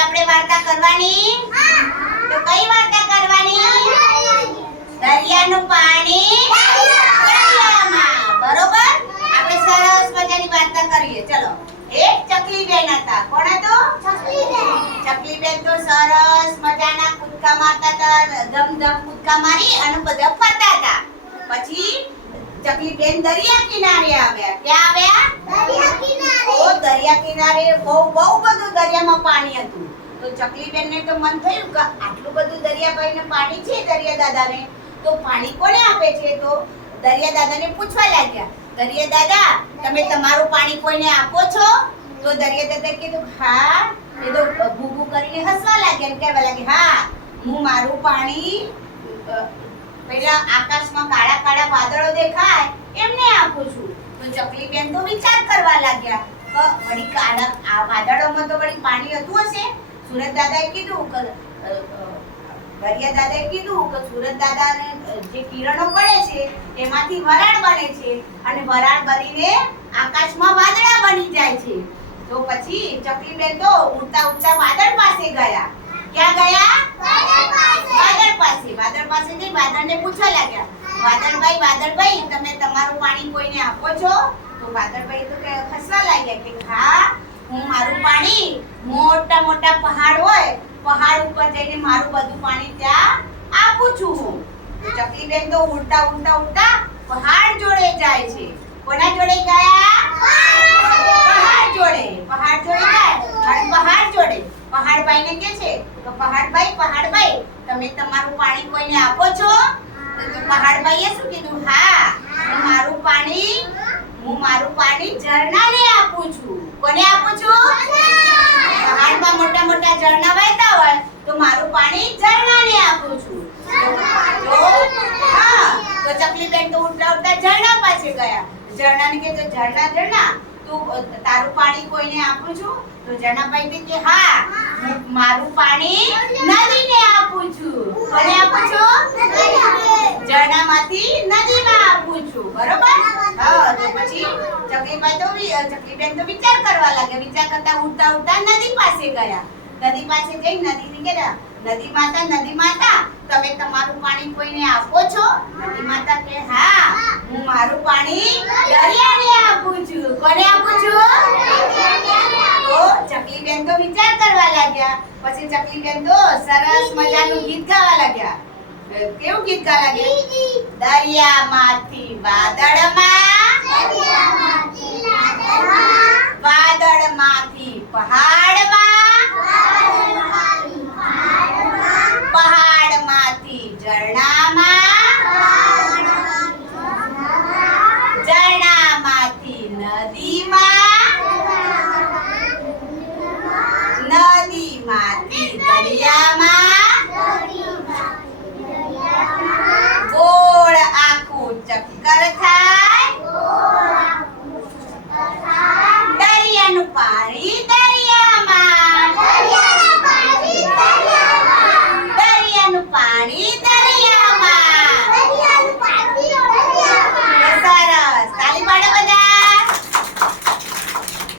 આપણે વાર્તા કરવાની? તો કઈ વાર્તા કરવાની? દરિયાનું પાણી દરિયામાં. બરોબર? આપણે સરસ મજાની વાર્તા કરીએ. ચલો. એક ચકલી બેન હતા. કોણ હતો? ચકલી બેન. ચકલી બેન તો સરસ મજાના કૂદકા મારતા હતા. ધમ કૂદકા મારી અને બધા ફરતા હતા. પછી ચકલી બેન દરિયા કિનારે આવ્યા. ક્યાં આવ્યા? દરિયા કિનારે. ઓ દરિયા કિનારે બહુ બધું દરિયામાં પાણી હતું. તો ચકલી બેનને તો મન થયું કે આટલું બધું દરિયાભાઈને પાણી છે દરિયા દાદાને, તો પાણી કોને આપે છે? તો દરિયા દાદાને પૂછવા લાગ્યા, દરિયા દાદા તમે તમારું પાણી કોઈને આપો છો? તો દરિયા દાદાએ કીધું હા. એ તો ભૂભૂ કરીને હસવા લાગ્યા અને કહેવા લાગ્યા હા હું મારું પાણી પેલા આકાશમાં કાળા કાળા વાદળો દેખાય એમને આપું છું. તો ચકલી બેન તો વિચાર કરવા લાગ્યા કે વળી કાળા આ વાદળોમાં તો વળી પાણી હતું હશે. સુરત દાદાએ કીધું કે દરિયા દાદાએ કીધું કે સુરત દાદાને જે કિરણો પડે છે એમાંથી વરાળ બને છે અને વરાળ બનીને આકાશમાં વાદળા બની જાય છે. તો પછી ચકલી બેન તો ઉડતા ઉડતા વાદળ પાસે ગયા. ક્યાં ગયા? વાદળ પાસે. વાદળ પાસે જઈ વાદળને પૂછવા લાગ્યા, વાદળભાઈ તમે તમારું પાણી કોઈને આપો છો? તો વાદળભાઈ તો કે હસવા લાગ્યા કે હા હું મારું પાણી મોટા મોટા પહાડ હોય પહાડ ઉપર જઈને મારું બધું પાણી ત્યાં આપું છું. તો ચકલી બેન તો ઉડતા પહાડ જોડે જાય છે. કોના જોડે ગયા? પહાડ જોડે જાય અને પહાડ જોડે પહાડભાઈને કહે છે કે પહાડભાઈ તમે તમારું પાણી કોઈને આપો છો? તો પહાડભાઈએ શું કીધું હા હું મારું પાણી ઝરણાને આપું છું. કોને આપું છું? પહાડમાં મોટા મોટા ઝરણા વહેતા હોય તો મારું પાણી ઝરણાને આપું છું. તો ચકલી બેન તો ઉડતા ઝરણા પાસે ગયા. ઝરણાને કહે તો ઝરણા તું તારું પાણી કોઈને આપું છું? તો ઝરણાભાઈ કે હા હું મારું પાણી નદીને આપું છું. કોને આપું છું? ઝરણામાંથી નદીમાં આપું છું. બરોબર? હા. તો પછી ચકલી બેન તો વિચાર કરવા લાગ્યા. વિચાર કરતા ઉડતા નદી પાસે ગયા. નદી પાસે જઈ નદીને કીધા, નદી માતા તમે તમારું પાણી કોઈને આપો છો? નદી માતા કે હા હું મારું પાણી દરિયાને આપું છું. કોને આપું છું? તો ચકલી બેન તો વિચાર કરવા લાગ્યા. પછી ચકલી બેન તો સરસ મજાનું ગીત ગાવા લાગ્યા. કેવું ગીત ગાવા લાગ્યા? દરિયામાંથી વાદળમાં